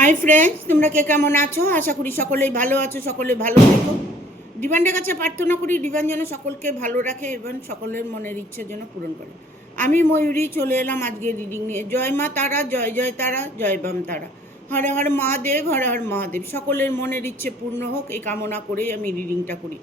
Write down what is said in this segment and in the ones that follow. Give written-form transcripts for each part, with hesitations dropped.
Hi friends, তোমরা কে কেমন আছো? আশা করি সকলেই ভালো আছো, সকলে ভালো থেকো। ডিভানের কাছে প্রার্থনা করি ডিভান যেন সকলকে ভালো রাখে এবং সকলের মনের ইচ্ছে যেন পূরণ করে। আমি ময়ূরী চলে এলাম আজকে রিডিং নিয়ে। জয় মা তারা, জয় জয় তারা, জয় বাম তারা, হরে হর মহাদেব, হরে হর মহাদেব। সকলের মনের ইচ্ছে পূর্ণ হোক এই কামনা করেই আমি রিডিংটা করি।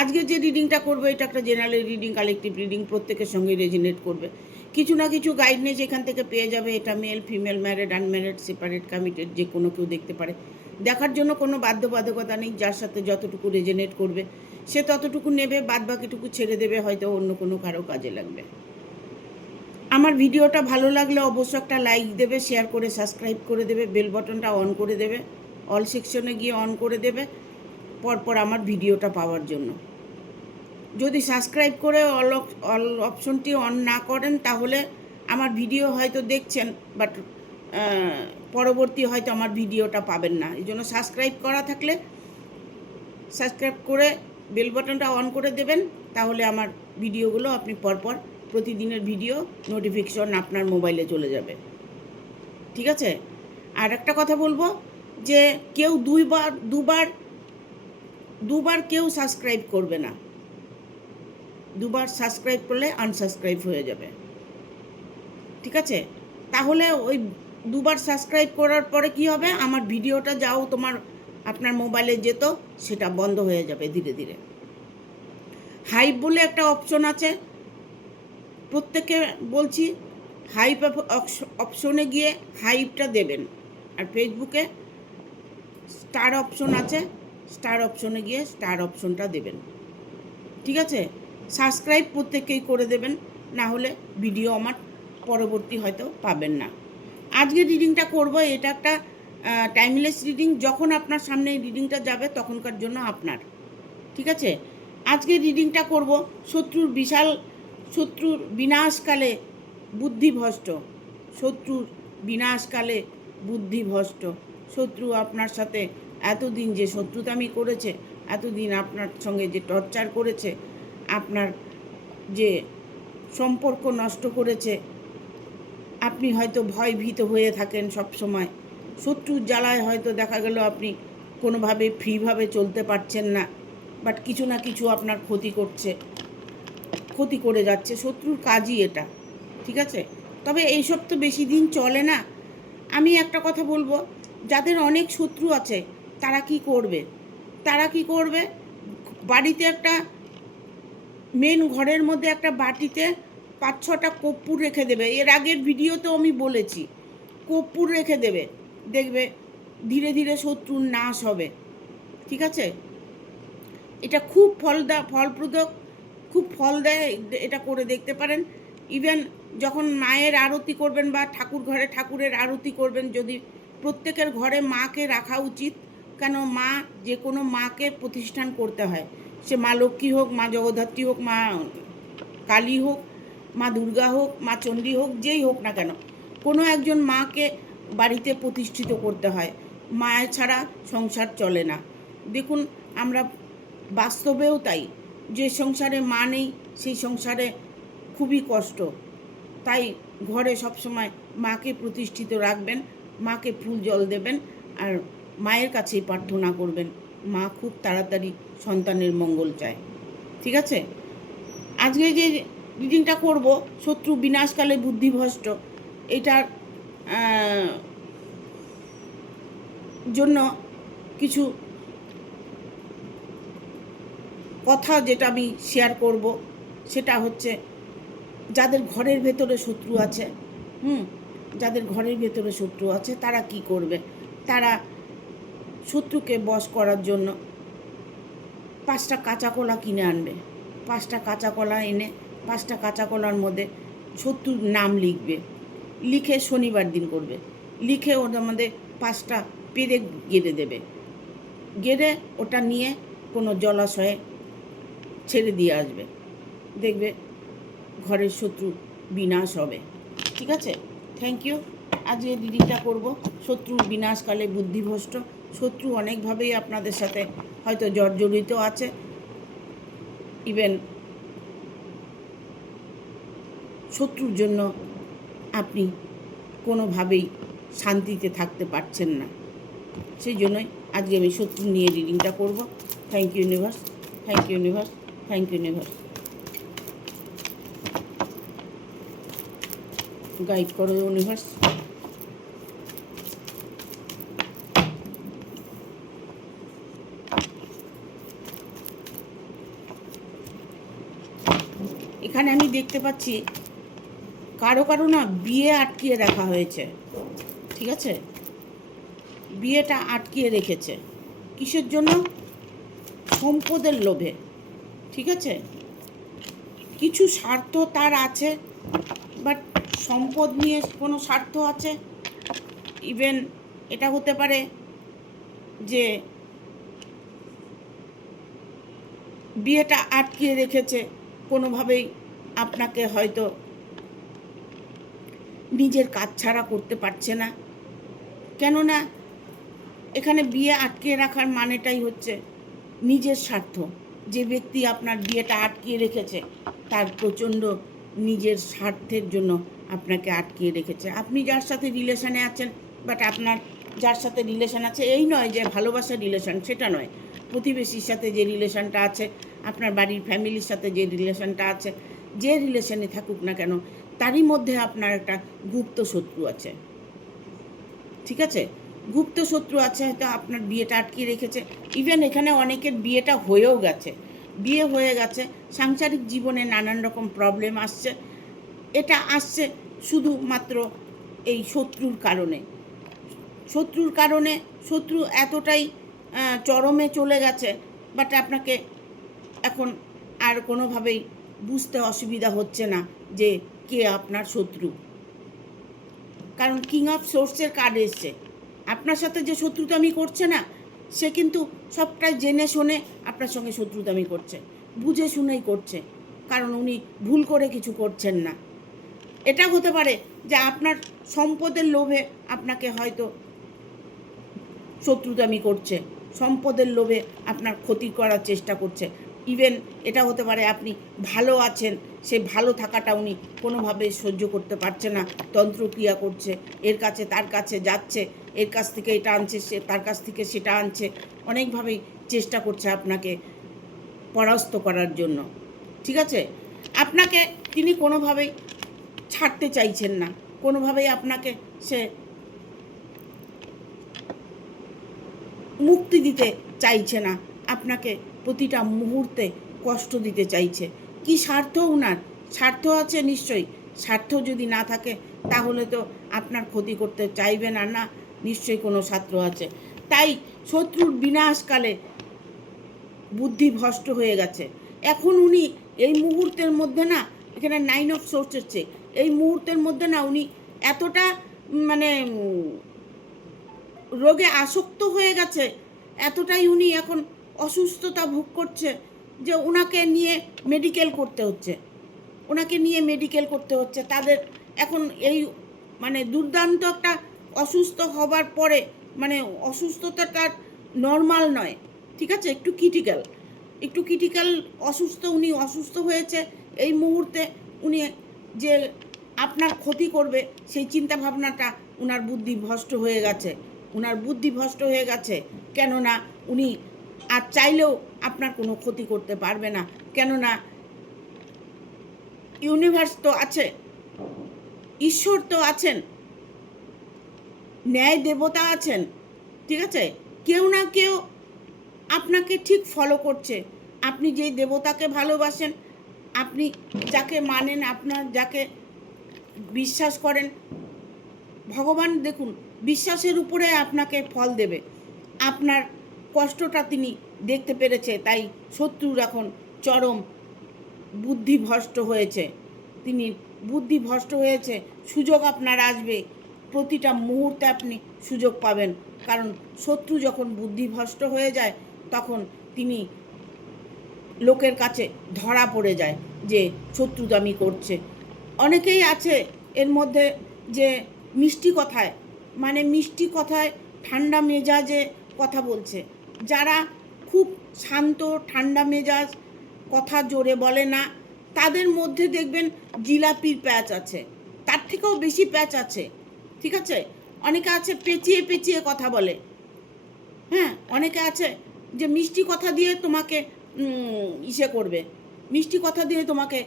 আজকে যে রিডিংটা করবো এটা একটা জেনারেল রিডিং, কালেকটিভ রিডিং, প্রত্যেকের সঙ্গে রেজিনেট করবে। কিছু না কিছু গাইডনেস এখান থেকে পেয়ে যাবে। এটা male female, married unmarried, separate committed, যে কোনো কেউ দেখতে পারে। দেখার জন্য কোনো বাধ্যবাধকতা নেই। যার সাথে যতটুকু রেজেনেট করবে সে ততটুকু নেবে, বাদ বাকিটুকু ছেড়ে দেবে, হয়তো অন্য কোনো কারো কাজে লাগবে। আমার ভিডিওটা ভালো লাগলে অবশ্যই একটা লাইক দেবে, শেয়ার করে সাবস্ক্রাইব করে দেবে, বেল বটনটা অন করে দেবে, অল সেকশনে গিয়ে অন করে দেবে পরপর আমার ভিডিওটা পাওয়ার জন্য। যদি সাবস্ক্রাইব করে অল অপশনটি অন না করেন তাহলে আমার ভিডিও হয়তো দেখছেন, বাট পরবর্তী হয়তো আমার ভিডিওটা পাবেন না। এই জন্য সাবস্ক্রাইব করা থাকলে সাবস্ক্রাইব করে বেল বাটনটা অন করে দেবেন, তাহলে আমার ভিডিওগুলো আপনি পরপর প্রতিদিনের ভিডিও নোটিফিকেশন আপনার মোবাইলে চলে যাবে। ঠিক আছে? আর একটা কথা বলবো যে কেউ দুবার কেউ সাবস্ক্রাইব করবে না। দুবার সাবস্ক্রাইব করলে আনসাবস্ক্রাইব হয়ে যাবে। ঠিক আছে? তাহলে ওই দুবার সাবস্ক্রাইব করার পরে কি হবে, আমার ভিডিওটা যাও আপনার মোবাইলে যেত সেটা বন্ধ হয়ে যাবে ধীরে ধীরে। হাইপ বলে একটা অপশন আছে, প্রত্যেককে বলছি হাইপ অপশনে গিয়ে হাইপটা দেবেন। আর ফেসবুকে স্টার অপশন আছে, স্টার অপশনে গিয়ে স্টার অপশনটা দেবেন। ঠিক আছে? সাবস্ক্রাইব প্রত্যেককেই করে দেবেন, না হলে ভিডিও আমার পরবর্তী হয়তো পাবেন না। আজকে রিডিংটা করব, এটা একটা টাইমলেস রিডিং। যখন আপনার সামনে রিডিংটা যাবে তখনকার জন্য আপনার। ঠিক আছে? আজকে রিডিংটা করব শত্রুর বিনাশকালে বুদ্ধিভ্রষ্ট। শত্রুর বিনাশকালে বুদ্ধিভ্রষ্ট। শত্রু আপনার সাথে এতদিন যে শত্রুতামি করেছে, এতদিন আপনার সঙ্গে যে টর্চার করেছে, আপনার যে সম্পর্ক নষ্ট করেছে, আপনি হয়তো ভয়ভীত হয়ে থাকেন সব সময়। শত্রুর জ্বালায় হয়তো দেখা গেল আপনি কোনোভাবে ফ্রিভাবে চলতে পারছেন না, বাট কিছু না কিছু আপনার ক্ষতি করে যাচ্ছে। শত্রুর কাজই এটা। ঠিক আছে? তবে এইসব তো বেশি দিন চলে না। আমি একটা কথা বলবো, যাদের অনেক শত্রু আছে তারা কি করবে, বাড়িতে একটা মেন ঘরের মধ্যে একটা বাটিতে 5-6টা কর্পূর রেখে দেবে। এর আগের ভিডিওতেও আমি বলেছি, কর্পূর রেখে দেবে, দেখবে ধীরে ধীরে শত্রুর নাশ হবে। ঠিক আছে? এটা খুব ফলপ্রদ, খুব ফল দেয়। এটা করে দেখতে পারেন। ইভেন যখন মায়ের আরতি করবেন বা ঠাকুরের আরতি করবেন, যদি প্রত্যেকের ঘরে মাকে রাখা উচিত। কেন, মা, যে কোনো মাকে প্রতিষ্ঠান করতে হয়। সে মা লক্ষ্মী হোক, মা জগদ্ধাত্রী হোক, মা কালী হোক, মা দুর্গা হোক, মা চণ্ডী হোক, যেই হোক না কেন, কোনো একজন মাকে বাড়িতে প্রতিষ্ঠিত করতে হয়। মায়ের ছাড়া সংসার চলে না। দেখুন, আমরা বাস্তবেও তাই, যে সংসারে মা নেই সেই সংসারে খুবই কষ্ট। তাই ঘরে সবসময় মাকে প্রতিষ্ঠিত রাখবেন, মাকে ফুল জল দেবেন, আর মায়ের কাছেই প্রার্থনা করবেন। মা খুব তাড়াতাড়ি সন্তানের মঙ্গল চায়। ঠিক আছে? আজকে যে রিডিংটা করব, শত্রু বিনাশকালে বুদ্ধিভ্রষ্ট, এটার জন্য কিছু কথা যেটা আমি শেয়ার করব সেটা হচ্ছে, যাদের ঘরের ভেতরে শত্রু আছে, যাদের ঘরের ভেতরে শত্রু আছে তারা কি করবে। তারা শত্রুকে বশ করার জন্য 5টা কাঁচা কলা কিনে আনবে। 5টা কাঁচা কলা এনে 5টা কাঁচা কলার মধ্যে শত্রুর নাম লিখবে। লিখে শনিবার দিন করবে। লিখে ওটার মধ্যে 5টা পেরেক গেড়ে দেবে। গেড়ে ওটা নিয়ে কোনো জলাশয়ে ছেড়ে দিয়ে আসবে। দেখবে ঘরের শত্রু বিনাশ হবে। ঠিক আছে? Thank you. আজকে রিডিংটা করব শত্রুর বিনাশকালে বুদ্ধিভ্রষ্ট। শত্রু অনেকভাবেই আপনাদের সাথে হয়তো জর্জরিত আছে। ইভেন শত্রুর জন্য আপনি কোনোভাবেই শান্তিতে থাকতে পারছেন না। সেই জন্যই আজকে আমি শত্রু নিয়ে রিডিংটা করব। Thank you universe, thank you universe, thank you universe. Guide করো ইউনিভার্স। এখানে আমি দেখতে পাচ্ছি কারো কারো না বিয়ে আটকিয়ে রাখা হয়েছে, ঠিক আছে? বিয়েটা আটকিয়ে রেখেছে কিসের জন্য? সম্পদের লোভে, ঠিক আছে? কিছু স্বার্থ তার আছে, বাট সম্পদ নিয়ে কোনো স্বার্থ আছে। ইভেন এটা হতে পারে যে বিয়েটা আটকিয়ে রেখেছে কোনোভাবেই, আপনাকে হয়তো নিজের কাজ ছাড়া করতে পারছে না। কেননা এখানে বিয়ে আটকিয়ে রাখার মানেটাই হচ্ছে নিজের স্বার্থ। যে ব্যক্তি আপনার বিয়েটা আটকিয়ে রেখেছে তার প্রচণ্ড নিজের স্বার্থের জন্য আপনাকে আটকিয়ে রেখেছে। আপনি যার সাথে রিলেশনে আছেন, বাট আপনার যার সাথে রিলেশন আছে এই নয় যে ভালোবাসার রিলেশন, সেটা নয়। প্রতিবেশীর সাথে যে রিলেশনটা আছে, আপনার বাড়ির ফ্যামিলির সাথে যে রিলেশনটা আছে, যে রিলেশনে থাকুক না কেন, তারই মধ্যে আপনার একটা গুপ্ত শত্রু আছে, ঠিক আছে? গুপ্ত শত্রু আছে, হয়তো আপনার বিয়েটা আটকিয়ে রেখেছে। ইভেন এখানে অনেকের বিয়েটা হয়েও গেছে, বিয়ে হয়ে গেছে, সাংসারিক জীবনে নানান রকম প্রবলেম আসছে। এটা আসছে শুধুমাত্র এই শত্রুর কারণে। শত্রুর কারণে শত্রু এতটাই চরমে চলে গেছে, বাট আপনাকে এখন আর কোনোভাবেই বুঝতে অসুবিধা হচ্ছে না যে কে আপনার শত্রু। কারণ কিং অফ সোর্সের কার্ড এসছে। আপনার সাথে যে শত্রুতামি করছে না, সে কিন্তু সবটাই জেনে শুনে আপনার সঙ্গে শত্রুতামি করছে, বুঝে শুনেই করছে, কারণ উনি ভুল করে কিছু করছেন না। এটা হতে পারে যে আপনার সম্পদের লোভে আপনাকে হয়তো শত্রুতামি করছে, সম্পদের লোভে আপনার ক্ষতি করার চেষ্টা করছে। ইভেন এটা হতে পারে আপনি ভালো আছেন, সে ভালো থাকাটা উনি কোনোভাবে সহ্য করতে পারছে না, তন্ত্রক্রিয়া করছে, এর কাছে তার কাছে যাচ্ছে, এর কাছ থেকে এটা আনছে, সে তার কাছ থেকে সেটা আনছে, অনেকভাবেই চেষ্টা করছে আপনাকে পরাস্ত করার জন্য, ঠিক আছে? আপনাকে তিনি কোনোভাবেই ছাড়তে চাইছেন না, কোনোভাবেই আপনাকে সে মুক্তি দিতে চাইছে না, আপনাকে প্রতিটা মুহূর্তে কষ্ট দিতে চাইছে। কি স্বার্থ উনার? স্বার্থ আছে নিশ্চয়ই। স্বার্থ যদি না থাকে তাহলে তো আপনার ক্ষতি করতে চাইবে না, না, নিশ্চয়ই কোনো স্বার্থ আছে। তাই শত্রুর বিনাশকালে বুদ্ধি ভ্রষ্ট হয়ে গেছে। এখন উনি এই মুহূর্তের মধ্যে না, এখানে 9 অফ সোর্স হচ্ছে, এই মুহূর্তের মধ্যে না উনি এতটা মানে রোগে আসক্ত হয়ে গেছে, এতটাই উনি এখন অসুস্থতা ভোগ করছে যে ওনাকে নিয়ে মেডিকেল করতে হচ্ছে, ওনাকে নিয়ে মেডিকেল করতে হচ্ছে। তাদের এখন এই মানে দুর্দান্ত একটা অসুস্থ হবার পরে, মানে অসুস্থতাটা নর্মাল নয়, ঠিক আছে? একটু ক্রিটিক্যাল অসুস্থ, উনি অসুস্থ হয়েছে। এই মুহূর্তে উনি যে আপনার ক্ষতি করবে সেই চিন্তা ভাবনাটা উনার বুদ্ধি ভ্রষ্ট হয়ে গেছে, উনার বুদ্ধি ভ্রষ্ট হয়ে গেছে। কেননা উনি আর চাইলেও আপনার কোনো ক্ষতি করতে পারবে না, কেননা ইউনিভার্স তো আছে, ঈশ্বর তো আছেন, ন্যায় দেবতা আছেন, ঠিক আছে? কেউ না কেউ আপনাকে ঠিক ফলো করছে। আপনি যেই দেবতাকে ভালোবাসেন, আপনি যাকে মানেন, আপনার যাকে বিশ্বাস করেন, ভগবান দেখুন বিশ্বাসের উপরে আপনাকে ফল দেবে। আপনার কষ্টটা তিনি দেখতে পেরেছে, তাই শত্রুর এখন চরম বুদ্ধিভ্রষ্ট হয়েছে, তিনি বুদ্ধিভ্রষ্ট হয়েছে। সুযোগ আপনার আসবে, প্রতিটা মুহূর্তে আপনি সুযোগ পাবেন, কারণ শত্রু যখন বুদ্ধিভ্রষ্ট হয়ে যায় তখন তিনি লোকের কাছে ধরা পড়ে যায় যে শত্রুতামি করছে। অনেকেই আছে এর মধ্যে যে মিষ্টি কথায়, মানে মিষ্টি কথায় ঠান্ডা মেজাজে কথা বলছে, যারা খুব শান্ত ঠান্ডা মেজাজ, কথা জোরে বলে না, তাদের মধ্যে দেখবেন জিলাপির প্যাচ আছে, তার থেকেও বেশি প্যাচ আছে, ঠিক আছে? অনেকে আছে পেঁচিয়ে পেঁচিয়ে কথা বলে, হ্যাঁ, অনেকে আছে যে মিষ্টি কথা দিয়ে তোমাকে করবে, মিষ্টি কথা দিয়ে তোমাকে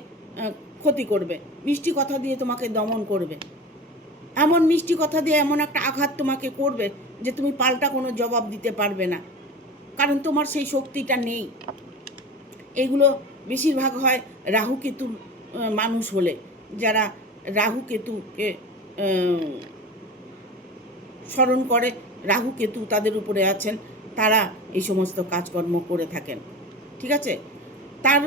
ক্ষতি করবে, মিষ্টি কথা দিয়ে তোমাকে দমন করবে, এমন মিষ্টি কথা দিয়ে এমন একটা আঘাত তোমাকে করবে যে তুমি পাল্টা কোনো জবাব দিতে পারবে না, কারণ তোমার সেই শক্তিটা নেই। এগুলো বেশিরভাগ হয় রাহু কেতুর মানুষ হলে, যারা রাহু কেতুকে স্মরণ করে, রাহু কেতু তাদের উপরে আছেন, তারা এই সমস্ত কাজকর্ম করে থাকেন। ঠিক আছে, তার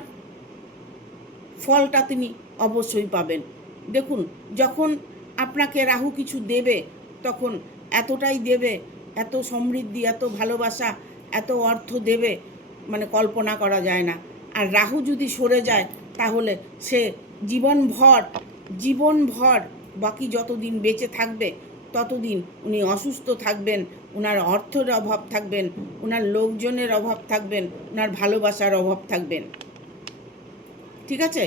ফলটা তিনি অবশ্যই পাবেন। দেখুন, যখন আপনাকে রাহু কিছু দেবে তখন এতটাই দেবে, এত সমৃদ্ধি, এত ভালোবাসা, এত অর্থ দেবে, মানে কল্পনা করা যায় না। আর রাহু যদি সরে যায় তাহলে সে জীবনভর বাকি যতদিন বেঁচে থাকবে ততদিন উনি অসুস্থ থাকবেন, ওনার অর্থের অভাব থাকবেন, ওনার লোকজনের অভাব থাকবেন, ওনার ভালোবাসার অভাব থাকবেন। ঠিক আছে,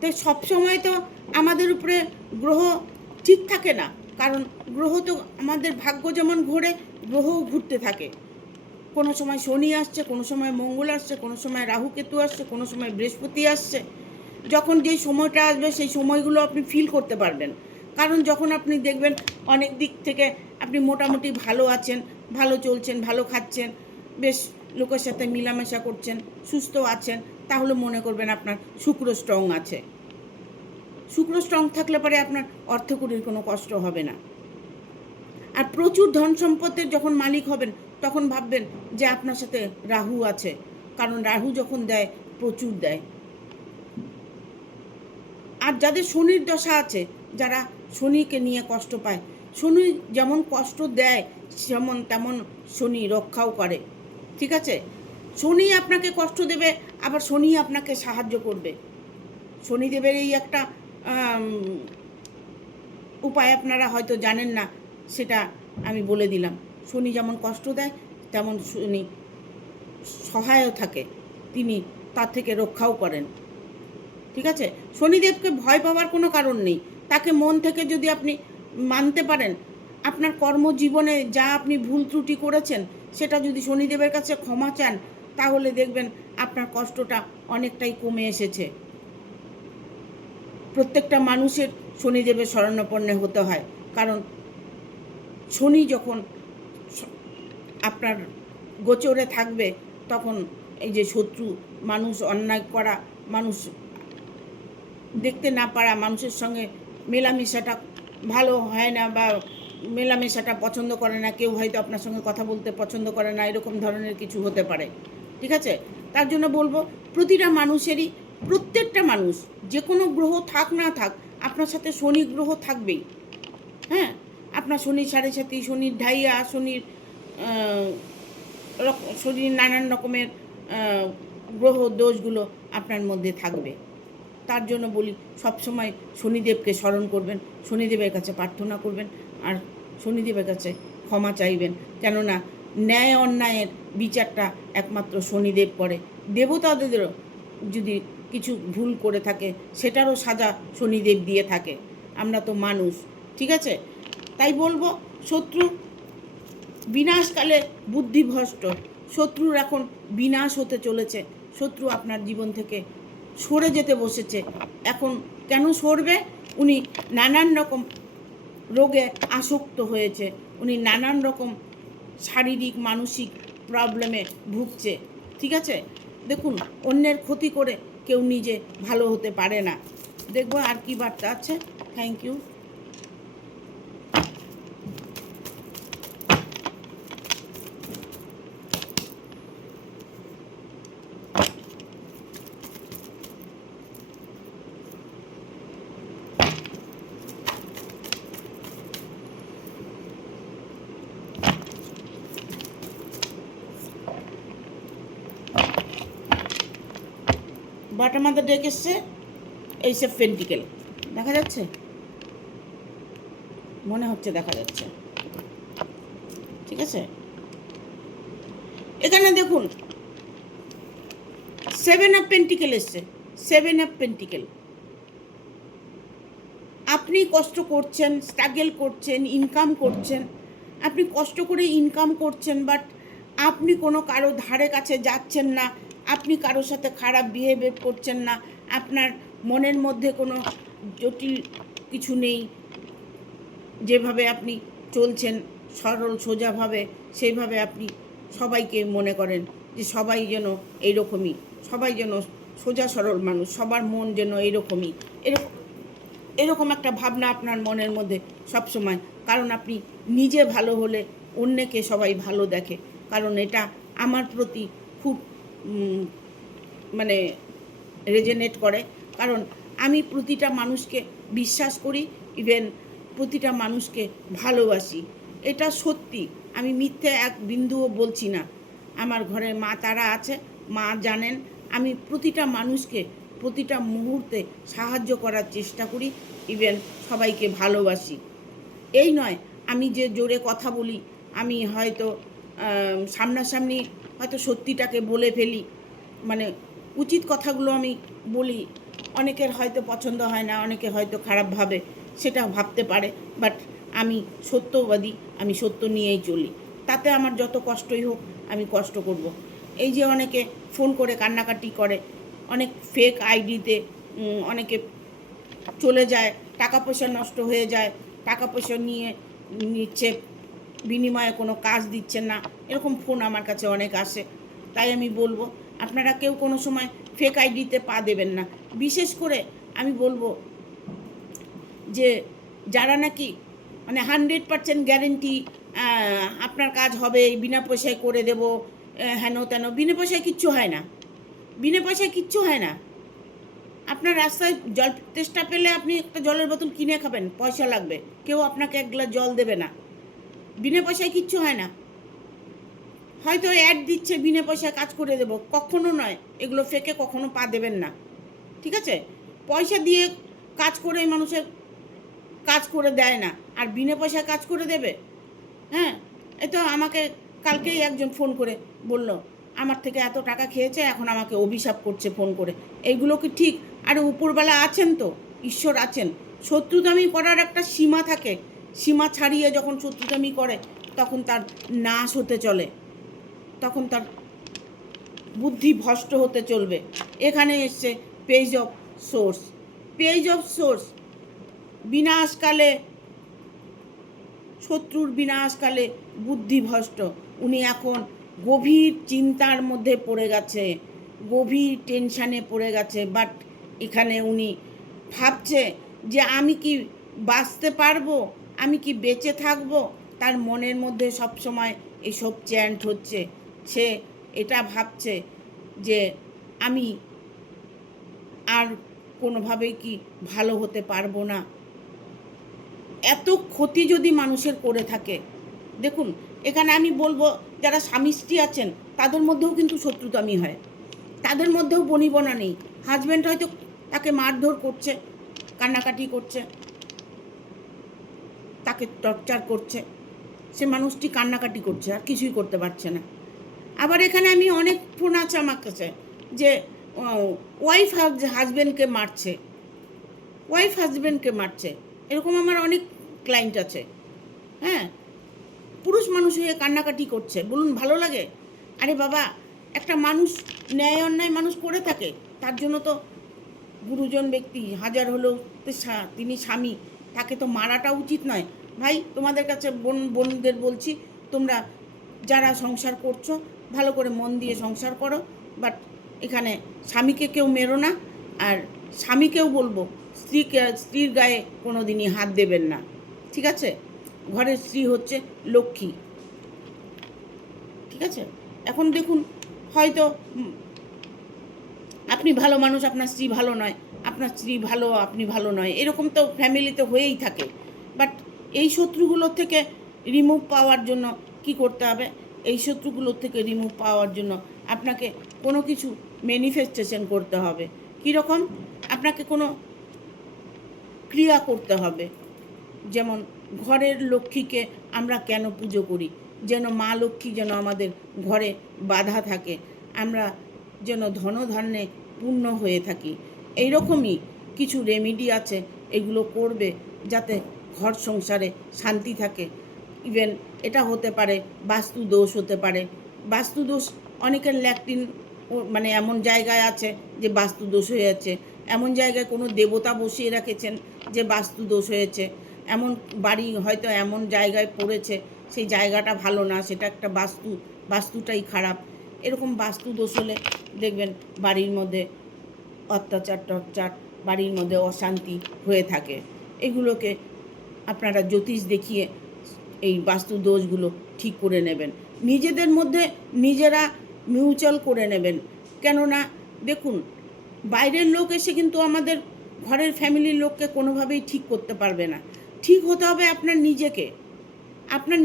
তো সবসময় তো আমাদের উপরে গ্রহ ঠিক থাকে না, কারণ গ্রহ তো আমাদের ভাগ্য যেমন ঘোরে, গ্রহও ঘুরতে থাকে। কোনো সময় শনি আসছে, কোনো সময় মঙ্গল আসছে, কোনো সময় রাহু কেতু আসছে, কোনো সময় বৃহস্পতি আসছে। যখন যেই সময়টা আসবে সেই সময়গুলো আপনি ফিল করতে পারবেন, কারণ যখন আপনি দেখবেন অনেক দিক থেকে আপনি মোটামুটি ভালো আছেন, ভালো চলছেন, ভালো খাচ্ছেন, বেশ লোকের সাথে মেলামেশা করছেন, সুস্থ আছেন, তাহলে মনে করবেন আপনার শুক্র স্ট্রং আছে। শুক্র স্ট্রং থাকলে পরে আপনার অর্থকরীর কোনো কষ্ট হবে না। আর প্রচুর ধন সম্পদের যখন মালিক হবেন তখন ভাববেন যে আপনার সাথে রাহু আছে, কারণ রাহু যখন দেয় প্রচুর দেয়। আর যাদের শনির দশা আছে, যারা শনিকে নিয়ে কষ্ট পায়, শনি যেমন কষ্ট দেয় তেমন শনি রক্ষাও করে। ঠিক আছে, শনি আপনাকে কষ্ট দেবে, আবার শনি আপনাকে সাহায্য করবে। শনিদেবের এই একটা উপায় আপনারা হয়তো জানেন না, সেটা আমি বলে দিলাম। শনি যেমন কষ্ট দেয় তেমন শনি সহায়ও থাকে, তিনি তার থেকে রক্ষাও করেন। ঠিক আছে, শনিদেবকে ভয় পাওয়ার কোনো কারণ নেই। তাকে মন থেকে যদি আপনি মানতে পারেন, আপনার কর্মজীবনে যা আপনি ভুল ত্রুটি করেছেন সেটা যদি শনিদেবের কাছে ক্ষমা চান, তাহলে দেখবেন আপনার কষ্টটা অনেকটাই কমে এসেছে। প্রত্যেকটা মানুষের শনিদেবের শরণাপন্ন হতে হয়, কারণ শনি যখন আপনার গোচরে থাকবে তখন এই যে শত্রু, মানুষ অন্যায় করা, মানুষ দেখতে না পারা, মানুষের সঙ্গে মেলামেশাটা ভালো হয় না, বা মেলামেশাটা পছন্দ করে না, কেউ হয়তো আপনার সঙ্গে কথা বলতে পছন্দ করে না, এরকম ধরনের কিছু হতে পারে। ঠিক আছে, তার জন্য বলবো প্রতিটা মানুষেরই, প্রত্যেকটা মানুষ যে কোনো গ্রহ থাক না থাক, আপনার সাথে শনি গ্রহ থাকবেই। হ্যাঁ, আপনার শনির সাড়ে সাথী, শনির ঢাইয়া, শনির নানান রকমের গ্রহ দোষগুলো আপনার মধ্যে থাকবে। তার জন্য বলি সবসময় শনিদেবকে স্মরণ করবেন, শনিদেবের কাছে প্রার্থনা করবেন, আর শনিদেবের কাছে ক্ষমা চাইবেন। কেননা ন্যায় অন্যায়ের বিচারটা একমাত্র শনিদেব করে। দেবতাদেরও যদি কিছু ভুল করে থাকে সেটারও সাজা শনিদেব দিয়ে থাকে। আমরা তো মানুষ। ঠিক আছে, তাই বলবো শত্রু বিনাশকালে বুদ্ধিভ্রষ্ট, শত্রুর এখন বিনাশ হতে চলেছে। শত্রু আপনার জীবন থেকে সরে যেতে বসেছে। এখন কেন সরবে? উনি নানান রকম রোগে আসক্ত হয়েছে, উনি নানান রকম শারীরিক মানসিক প্রবলেমে ভুগছে। ঠিক আছে, দেখুন অন্যের ক্ষতি করে কেউ নিজে ভালো হতে পারে না। দেখবো আর কি বার্তা আছে। Thank you. Bottom of the deck এসছে এইস অফ পেন্টিকেল, দেখা যাচ্ছে, মনে হচ্ছে দেখা যাচ্ছে। ঠিক আছে, এখানে দেখুন সেভেন অফ পেন্টিকেল এসছে, সেভেন অফ পেন্টিকেল। আপনি কষ্ট করছেন, স্ট্রাগল করছেন, ইনকাম করছেন, আপনি কষ্ট করে ইনকাম করছেন, বাট আপনি কোনো কারো ধারে কাছে যাচ্ছেন না, আপনি কারোর সাথে খারাপ বিহেভিয়ার করছেন না, আপনার মনের মধ্যে কোনো জটিল কিছু নেই, যেভাবে আপনি চলছেন সরল সোজাভাবে, সেইভাবে আপনি সবাইকে মনে করেন যে সবাই যেন এইরকমই, সবাই যেন সোজা সরল মানুষ, সবার মন যেন এইরকমই, এরকম এরকম একটা ভাবনা আপনার মনের মধ্যে সবসময়। কারণ আপনি নিজে ভালো হলে অন্যকে সবাই ভালো দেখে। কারণ এটা আমার প্রতি খুব মানে রেজনেট করে। কারণ আমি প্রতিটা মানুষকে বিশ্বাস করি, ইভেন প্রতিটা মানুষকে ভালোবাসি। এটা সত্যি, আমি মিথ্যে এক বিন্দুও বলছি না। আমার ঘরে মা তারা আছে, মা জানেন আমি প্রতিটা মানুষকে প্রতিটা মুহূর্তে সাহায্য করার চেষ্টা করি, ইভেন সবাইকে ভালোবাসি। এই নয় আমি যে জোরে কথা বলি, আমি হয়তো সামনাসামনি হয়তো সত্যিটাকে বলে ফেলি, মানে উচিত কথাগুলো আমি বলি। অনেকের হয়তো পছন্দ হয় না, অনেকে হয়তো খারাপ ভাবে, সেটা ভাবতে পারে, বাট আমি সত্যবাদী, আমি সত্য নিয়েই চলি। তাতে আমার যত কষ্টই হোক আমি কষ্ট করব। এই যে অনেকে ফোন করে কান্নাকাটি করে, অনেক ফেক আইডিতে অনেকে চলে যায়, টাকা পয়সা নষ্ট হয়ে যায়, টাকা পয়সা নিচ্ছে, বিনিময়ে কোনো কাজ দিচ্ছেন না, এরকম ফোন আমার কাছে অনেক আসে। তাই আমি বলবো আপনারা কেউ কোনো সময় ফেক আইডিতে পা দেবেন না। বিশেষ করে আমি বলবো যে যারা নাকি মানে 100% গ্যারেন্টি আপনার কাজ হবে, বিনা পয়সায় করে দেব, হেন তেন, বিনা পয়সায় কিচ্ছু হয় না, বিনা পয়সায় কিচ্ছু হয় না। আপনার রাস্তায় জল তেষ্টা পেলে আপনি একটা জলের বোতল কিনে খাবেন, পয়সা লাগবে, কেউ আপনাকে এক গ্লাস জল দেবে না। বিনা পয়সায় কিচ্ছু হয় না। হয়তো অ্যাড দিচ্ছে বিনা পয়সায় কাজ করে দেব, কখনো নয়, এগুলো ফেকে কখনো পা দেবেন না, ঠিক আছে? পয়সা দিয়ে কাজ করে মানুষের কাজ করে দেয় না, আর বিনা পয়সায় কাজ করে দেবে? হ্যাঁ, এই তো আমাকে কালকেই একজন ফোন করে বলল আমার থেকে এত টাকা খেয়েছে, এখন আমাকে অভিশাপ করছে ফোন করে। এইগুলো কি ঠিক? আরে উপরবেলা আছেন তো, ঈশ্বর আছেন। শত্রুতামি করার একটা সীমা থাকে, সীমা ছাড়িয়ে যখন শত্রুতামি করে তখন তার নাশ হতে চলে, তখন তার বুদ্ধি ভ্রষ্ট হতে চলবে। এখানে এসছে page of source, page of source. বিনাশকালে, শত্রুর বিনাশকালে বুদ্ধিভ্রষ্ট। উনি এখন গভীর চিন্তার মধ্যে পড়ে গেছে, গভীর টেনশানে পড়ে গেছে। বাট এখানে উনি ভাবছে যে আমি কি বাঁচতে পারবো, আমি কি বেঁচে থাকবো। তার মনের মধ্যে সবসময় এসব চ্যান্ট হচ্ছে। সে এটা ভাবছে যে আমি আর কোনোভাবেই কি ভালো হতে পারবো না। এত ক্ষতি যদি মানুষের করে থাকে, দেখুন এখানে আমি বলবো যারা স্বামী স্ত্রী আছেন তাদের মধ্যেও কিন্তু শত্রুতামি হয়, তাদের মধ্যেও বনিবনা নেই। হাজব্যান্ড হয়তো তাকে মারধর করছে, কান্নাকাটি করছে, তাকে টর্চার করছে, সে মানুষটি কান্নাকাটি করছে, আর কিছুই করতে পারছে না। আবার এখানে আমি অনেক ফোন আছে আমার কাছে যে ওয়াইফ হাজব্যান্ডকে মারছে, ওয়াইফ হাজব্যান্ডকে মারছে, এরকম আমার অনেক ক্লায়েন্ট আছে। হ্যাঁ, পুরুষ মানুষ হয়ে কান্নাকাটি করছে, বলুন ভালো লাগে? আরে বাবা, একটা মানুষ ন্যায় অন্যায় মানুষ করে থাকে, তার জন্য তো গুরুজন ব্যক্তি হাজার হলেও তিনি স্বামী, তাকে তো মারাটা উচিত নয়। ভাই তোমাদের কাছে বোনদের বলছি, তোমরা যারা সংসার করছো ভালো করে মন দিয়ে সংসার করো, বাট এখানে স্বামীকে কেউ মেরো না। আর স্বামীকেও বলবো স্ত্রীর গায়ে কোনো দিনই হাত দেবেন না, ঠিক আছে? ঘরের স্ত্রী হচ্ছে লক্ষ্মী, ঠিক আছে? এখন দেখুন হয়তো আপনি ভালো মানুষ, আপনার স্ত্রী ভালো নয়, আপনার স্ত্রী ভালো, আপনি ভালো নয়, এরকম তো ফ্যামিলিতে হয়েই থাকে। বাট এই শত্রুগুলোর থেকে রিমুভ পাওয়ার জন্য কি করতে হবে? এই শত্রুগুলোর থেকে রিমুভ পাওয়ার জন্য আপনাকে কোনো কিছু ম্যানিফেস্টেশন করতে হবে। কীরকম? আপনাকে কোনো ক্রিয়া করতে হবে। যেমন ঘরের লক্ষ্মীকে আমরা কেন পুজো করি? যেন মা লক্ষ্মী যেন আমাদের ঘরে বাধা থাকে, আমরা যেন ধনধান্যে পূর্ণ হয়ে থাকি। এইরকমই কিছু রেমেডি আছে, এগুলো করবে যাতে ঘর সংসারে শান্তি থাকে। ইভেন এটা হতে পারে বাস্তু দোষ হতে পারে, বাস্তুদোষ, অনেকের ল্যাট্রিন মানে এমন জায়গায় আছে যে বাস্তুদোষ হয়ে যাচ্ছে, এমন জায়গায় কোনো দেবতা বসিয়ে রেখেছেন যে বাস্তুদোষ হয়েছে, এমন বাড়ি হয়তো এমন জায়গায় পড়েছে সেই জায়গাটা ভালো না, সেটা একটা বাস্তুটাই খারাপ। এরকম বাস্তুদোষ হলে দেখবেন বাড়ির মধ্যে অত্যাচার টর্চার, বাড়ির মধ্যে অশান্তি হয়ে থাকে। এগুলোকে আপনারা জ্যোতিষ দেখিয়ে এই বাস্তু দোষগুলো ঠিক করে নেবেন, নিজেদের মধ্যে নিজেরা মিউচুয়াল করে নেবেন। কেননা দেখুন, বাইরের লোক এসে কিন্তু আমাদের ঘরের ফ্যামিলির লোককে কোনোভাবেই ঠিক করতে পারবে না। ঠিক হতে হবে আপনার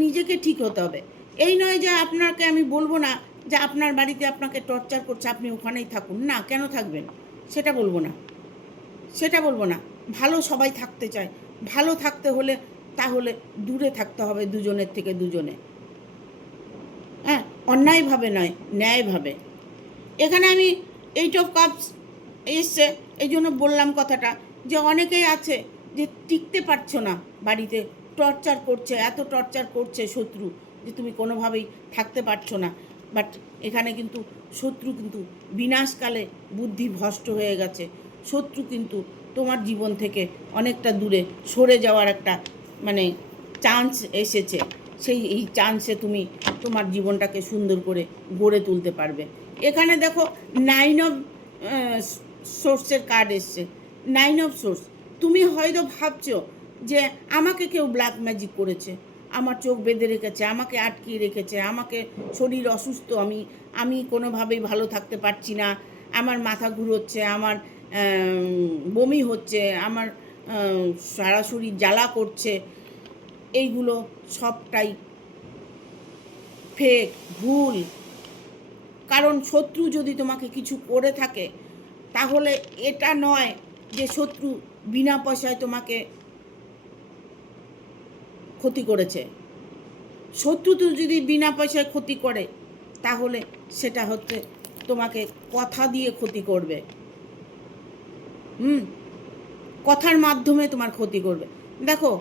নিজেকে ঠিক হতে হবে। এই নয় যে আপনাকে আমি বলবো না যে আপনার বাড়িতে আপনাকে টর্চার করছে আপনি ওখানেই থাকুন, না, কেন থাকবেন সেটা বলবো না। ভালো সবাই থাকতে চায়, ভালো থাকতে হলে তাহলে দূরে থাকতে হবে দুজনের থেকে দুজনে, হ্যাঁ, অন্যায়ভাবে নয়, ন্যায়ভাবে। এখানে আমি এইট অফ কাপস এসছে, এই জন্য বললাম কথাটা, যে অনেকেই আছে যে টিকতে পারছো না বাড়িতে, টর্চার করছে, এত টর্চার করছে শত্রু যে তুমি কোনোভাবেই থাকতে পারছো না। বাট এখানে কিন্তু শত্রু কিন্তু বিনাশকালে বুদ্ধি ভ্রষ্ট হয়ে গেছে, শত্রু কিন্তু তোমার জীবন থেকে অনেকটা দূরে সরে যাওয়ার একটা মানে চান্স এসেছে। এই চান্সে তুমি তোমার জীবনটাকে সুন্দর করে গড়ে তুলতে পারবে। এখানে দেখো 9 অফ সোর্সের কার্ড এসছে, 9 অফ সোর্স। তুমি হয়তো ভাবছো যে আমাকে কেউ ব্ল্যাক ম্যাজিক করেছে, আমার চোখ বেঁধে রেখেছে, আমাকে আটকিয়ে রেখেছে, আমাকে শরীর অসুস্থ, আমি কোনোভাবেই ভালো থাকতে পারছি না, আমার মাথা ঘুরোচ্ছে, আমার বমি হচ্ছে, আমার সারা শরীর জ্বালা করছে। এইগুলো সবটাই ফেক, ভুল। কারণ শত্রু যদি তোমাকে কিছু করে থাকে তাহলে এটা নয় যে শত্রু বিনা পয়সায় তোমাকে ক্ষতি করেছে। শত্রু তো যদি বিনা পয়সায় ক্ষতি করে তাহলে সেটা হচ্ছে তোমাকে কথা দিয়ে ক্ষতি করবে, কথার মাধ্যমে তোমার ক্ষতি করবে। দেখো,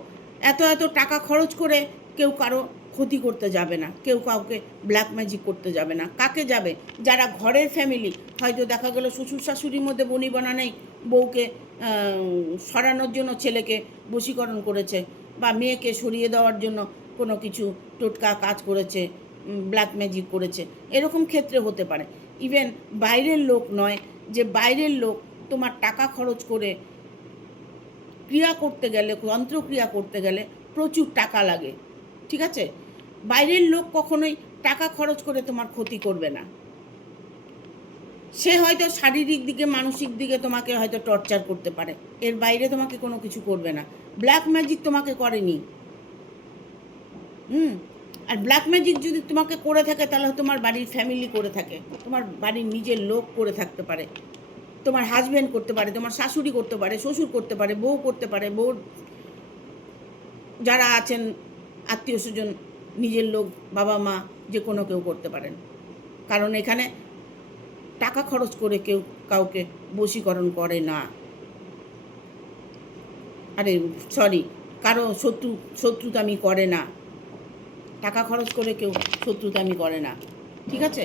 এত টাকা খরচ করে কেউ কারো ক্ষতি করতে যাবে না, কেউ কাউকে ব্ল্যাক ম্যাজিক করতে যাবে না। কাকে যাবে? যারা ঘরের ফ্যামিলি, হয়তো দেখা গেল শ্বশুর শাশুড়ির মধ্যে বনিবনা নেই, বউকে সরানোর জন্য ছেলেকে বশীকরণ করেছে, বা মেয়েকে সরিয়ে দেওয়ার জন্য কোনো কিছু টোটকা কাজ করেছে, ব্ল্যাক ম্যাজিক করেছে, এরকম ক্ষেত্রে হতে পারে। ইভেন বাইরের লোক নয়, যে বাইরের লোক তোমার টাকা খরচ করে ক্রিয়া করতে গেলে, যন্ত্রক্রিয়া করতে গেলে প্রচুর টাকা লাগে, ঠিক আছে? বাইরের লোক কখনোই টাকা খরচ করে তোমার ক্ষতি করবে না। সে হয়তো শারীরিক দিকে, মানসিক দিকে তোমাকে হয়তো টর্চার করতে পারে, এর বাইরে তোমাকে কোনো কিছু করবে না। ব্ল্যাক ম্যাজিক তোমাকে করেনি। আর ব্ল্যাক ম্যাজিক যদি তোমাকে করে থাকে তাহলে তোমার বাড়ির ফ্যামিলি করে থাকে, তোমার বাড়ির নিজের লোক করে থাকতে পারে, তোমার হাজব্যান্ড করতে পারে, তোমার শাশুড়ি করতে পারে, শ্বশুর করতে পারে, বউ করতে পারে, বউ যারা আছেন আত্মীয় স্বজন, নিজের লোক, বাবা মা, যে কোনো কেউ করতে পারেন। কারণ এখানে টাকা খরচ করে কেউ কাউকে বশীকরণ করে না। আরে সরি, কারো শত্রুতামি করে না, টাকা খরচ করে কেউ শত্রুতামি করে না, ঠিক আছে?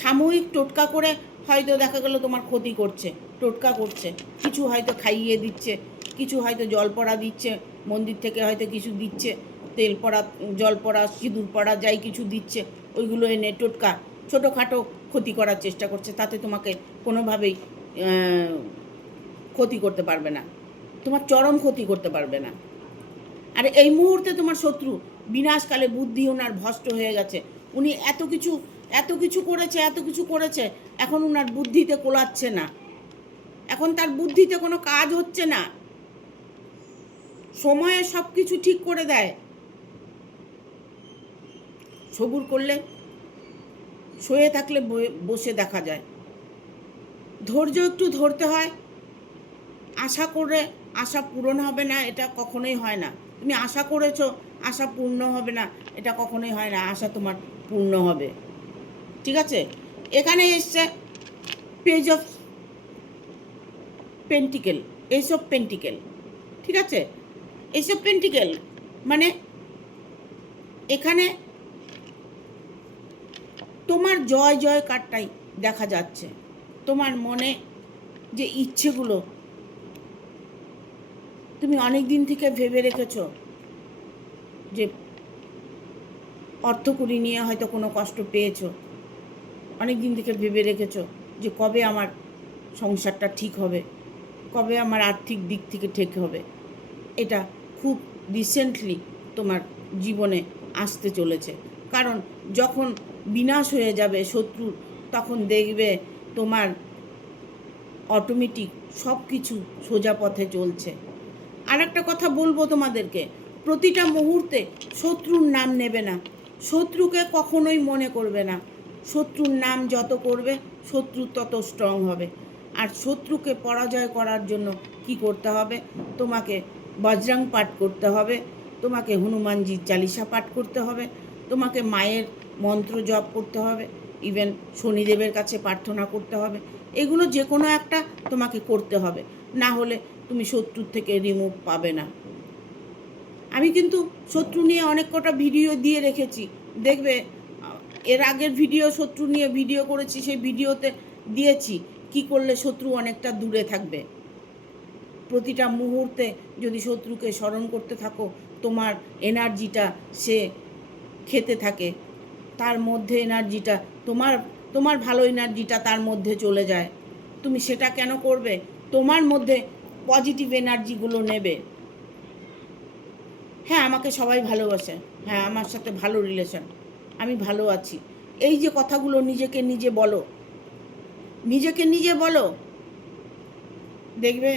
সাময়িক টোটকা করে হয়তো দেখা গেল তোমার ক্ষতি করছে, টোটকা করছে, কিছু হয়তো খাইয়ে দিচ্ছে, কিছু হয়তো জল পড়া দিচ্ছে, মন্দির থেকে হয়তো কিছু দিচ্ছে, তেল পড়া, জল পড়া, সিঁদুর পড়া, যাই কিছু দিচ্ছে, ওইগুলো এনে টোটকা ছোটোখাটো ক্ষতি করার চেষ্টা করছে, তাতে তোমাকে কোনোভাবেই ক্ষতি করতে পারবে না, তোমার চরম ক্ষতি করতে পারবে না। আর এই মুহূর্তে তোমার শত্রু বিনাশকালে বুদ্ধি ওনার ভ্রষ্ট হয়ে গেছে, উনি এত কিছু করেছে, এখন ওনার বুদ্ধিতে কোলাচ্ছে না, এখন তার বুদ্ধিতে কোনো কাজ হচ্ছে না, সময়ে সব কিছু ঠিক করে দেয়। সবুর করলে, শুয়ে থাকলে বসে দেখা যায়, ধৈর্য একটু ধরতে হয়। আশা পূরণ হবে না, এটা কখনোই হয় না। তুমি আশা করেছো, আশা পূর্ণ হবে না, এটা কখনোই হয় না। আশা তোমার পূর্ণ হবে, ঠিক আছে? এখানে এসছে page of pentacle, S of pentacle, ঠিক আছে? এস অফ পেন্টিকেল মানে এখানে তোমার জয় জয় কার্ডটাই দেখা যাচ্ছে। তোমার মনে যে ইচ্ছেগুলো তুমি অনেক দিন থেকে ভেবে রেখেছ, যে অর্থকড়ি নিয়ে হয়তো কোনো কষ্ট পেয়েছো, অনেক দিন থেকে ভেবে রেখেছ যে কবে আমার সংসারটা ঠিক হবে, কবে আমার আর্থিক দিক থেকে ঠিক হবে। এটা খুব রিসেন্টলি তোমার জীবনে আসতে চলেছে। কারণ যখন বিনাশ হয়ে যাবে শত্রুর, তখন দেখবে তোমার অটোমেটিক সব কিছু সোজা পথে চলছে। আর একটা কথা বলবো তোমাদেরকে, প্রতিটা মুহূর্তে শত্রুর নাম নেবে না, শত্রুকে কখনোই মনে করবে না। শত্রুর নাম যত করবে শত্রু তত স্ট্রং হবে। আর শত্রুকে পরাজয় করার জন্য কি করতে হবে? তোমাকে বজরং পাঠ করতে হবে, তোমাকে হনুমানজির চালিসা পাঠ করতে হবে, তোমাকে মায়ের মন্ত্র জপ করতে হবে, ইভেন শনিদেবের কাছে প্রার্থনা করতে হবে। এগুলো যে কোনো একটা তোমাকে করতে হবে, না হলে তুমি শত্রুর থেকে রিমুভ পাবে না। আমি কিন্তু শত্রু নিয়ে অনেক কটা ভিডিও দিয়ে রেখেছি, দেখবে এর আগের ভিডিও শত্রু নিয়ে ভিডিও করেছি, সেই ভিডিওতে দিয়েছি কি করলে শত্রু অনেকটা দূরে থাকবে। প্রতিটা মুহূর্তে যদি শত্রুকে স্মরণ করতে থাকো, তোমার এনার্জিটা সে খেতে থাকে, তার মধ্যে এনার্জিটা তোমার ভালো এনার্জিটা তার মধ্যে চলে যায়। তুমি সেটা কেন করবে? তোমার মধ্যে পজিটিভ এনার্জিগুলো নেবে। হ্যাঁ, আমাকে সবাই ভালোবাসে, হ্যাঁ আমার সাথে ভালো রিলেশন, আমি ভালো আছি, এই যে কথাগুলো নিজেকে নিজে বলো, নিজেকে নিজে বলো, দেখবে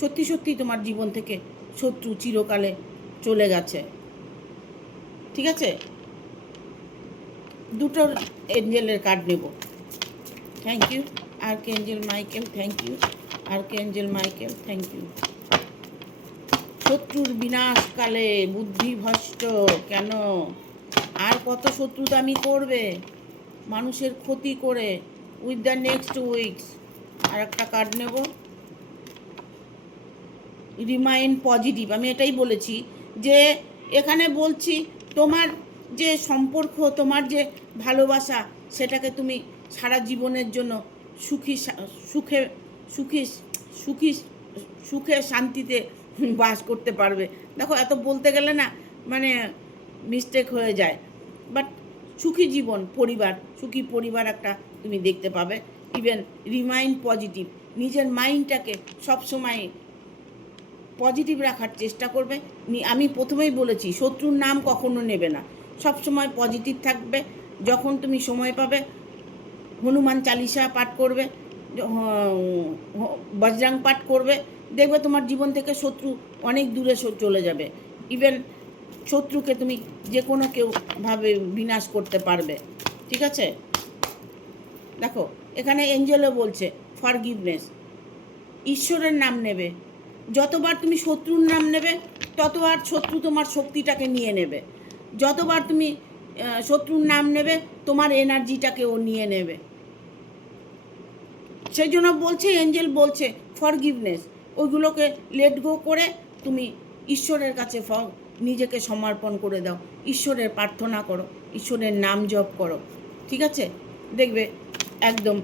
সত্যি সত্যি তোমার জীবন থেকে শত্রু চিরকালে চলে গেছে। ঠিক আছে, দুটো এঞ্জেলের কার্ড নেব। Thank you archangel Michael, thank you archangel Michael, thank you. শত্রুর বিনাশকালে বুদ্ধিভ্রষ্ট কেন? আর কত শত্রুতামি করবে মানুষের ক্ষতি করে উইথ দ্য নেক্সট উইকস। আর একটা কার্ড নেব, রিমাইন পজিটিভ। আমি এটাই বলেছি যে এখানে বলছি তোমার যে সম্পর্ক, তোমার যে ভালোবাসা, সেটাকে তুমি সারা জীবনের জন্য সুখী সুখে সুখী সুখী সুখে শান্তিতে বাস করতে পারবে। দেখো এত বলতে গেলে না মানে মিস্টেক হয়ে যায়, বাট সুখী জীবন, পরিবার, সুখী পরিবার একটা তুমি দেখতে পাবে। ইভেন রিমাইন্ড পজিটিভ, নিজের মাইন্ডটাকে সবসময় পজিটিভ রাখার চেষ্টা করবে। আমি প্রথমেই বলেছি শত্রুর নাম কখনো নেবে না, সব সময় পজিটিভ থাকবে। যখন তুমি সময় পাবে হনুমান চালিসা পাঠ করবে, বজরং পাঠ করবে, দেখবে তোমার জীবন থেকে শত্রু অনেক দূরে চলে যাবে। ইভেন শত্রুকে তুমি যে কোনো কেউভাবে বিনাশ করতে পারবে। ঠিক আছে, দেখো এখানে এঞ্জেলও বলছে ফরগিভনেস, ঈশ্বরের নাম নেবে। যতবার তুমি শত্রুর নাম নেবে ততবার শত্রু তোমার শক্তিটাকে নিয়ে নেবে, যতবার তুমি শত্রুর নাম নেবে তোমার এনার্জিটাকে ও নিয়ে নেবে। সেই জন্য বলছে এঞ্জেল বলছে ফরগিভনেস, ওইগুলোকে লেট গো করে তুমি ঈশ্বরের কাছে নিজেকে সমর্পণ করে দাও, ঈশ্বরের প্রার্থনা করো, ঈশ্বরের নাম জপ করো। ঠিক আছে, দেখবে একদম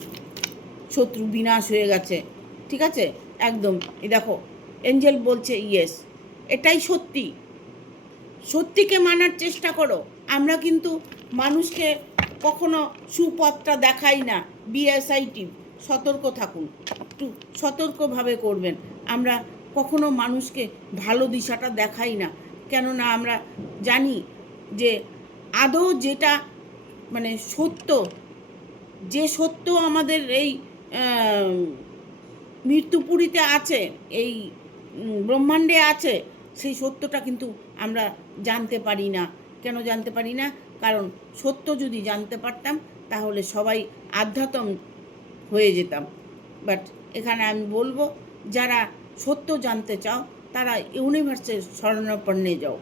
শত্রু বিনাশ হয়ে গেছে। ঠিক আছে, একদম। এই দেখো এঞ্জেল বলছে ইয়েস, এটাই সত্যি, সত্যিকে মানার চেষ্টা করো। আমরা কিন্তু মানুষকে কখনো সুপথটা দেখাই না। বিএসআইটি, সতর্ক থাকুন, একটু সতর্কভাবে করবেন। আমরা কখনো মানুষকে ভালো দিশাটা দেখাই না, কেননা আমরা জানি যে আদৌ যেটা মানে সত্য, যে সত্য আমাদের এই মৃত্যুপুরীতে আছে, এই ব্রহ্মাণ্ডে আছে, সেই সত্যটা কিন্তু আমরা জানতে পারি না। কেন জানতে পারি না? কারণ সত্য যদি জানতে পারতাম তাহলে সবাই আধ্যাত্ম হয়ে যেতাম। বাট এখানে আমি বলবো যারা সত্য জানতে চাও তারা ইউনিভার্সের শরণাপন্নে যাও,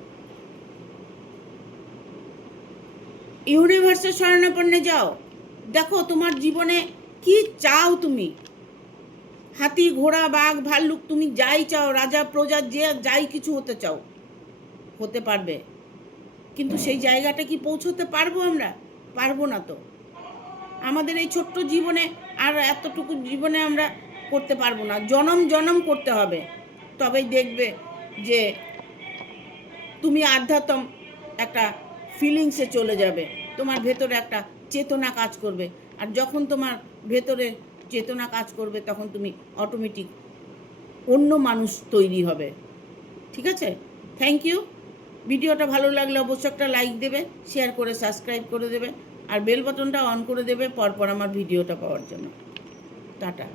ইউনিভার্সের শরণাপন্নে যাও। দেখো তোমার জীবনে কি চাও তুমি, হাতি ঘোড়া বাঘ ভাল্লুক তুমি যাই চাও, রাজা প্রজা যে যাই কিছু হতে চাও হতে পারবে, কিন্তু সেই জায়গাটা কি পৌঁছতে পারবো আমরা? পারবো না তো। আমাদের এই ছোট্ট জীবনে আর এতটুকু জীবনে আমরা করতে পারবো না, জনম জনম করতে হবে। তবেই দেখবে যে তুমি আধ্যাত্ম একটা ফিলিংসে চলে যাবে, তোমার ভেতরে একটা চেতনা কাজ করবে। আর যখন তোমার ভেতরে চেতনা কাজ করবে তখন তুমি অটোমেটিক অন্য মানুষ তৈরি হবে। ঠিক আছে? Thank you. ভিডিওটা ভালো লাগলে অবশ্যই একটা লাইক দেবে, শেয়ার করে সাবস্ক্রাইব করে দেবে, আর বেল বাটনটা অন করে দেবে পরপর আমার ভিডিওটা পাওয়ার জন্য। টাটা।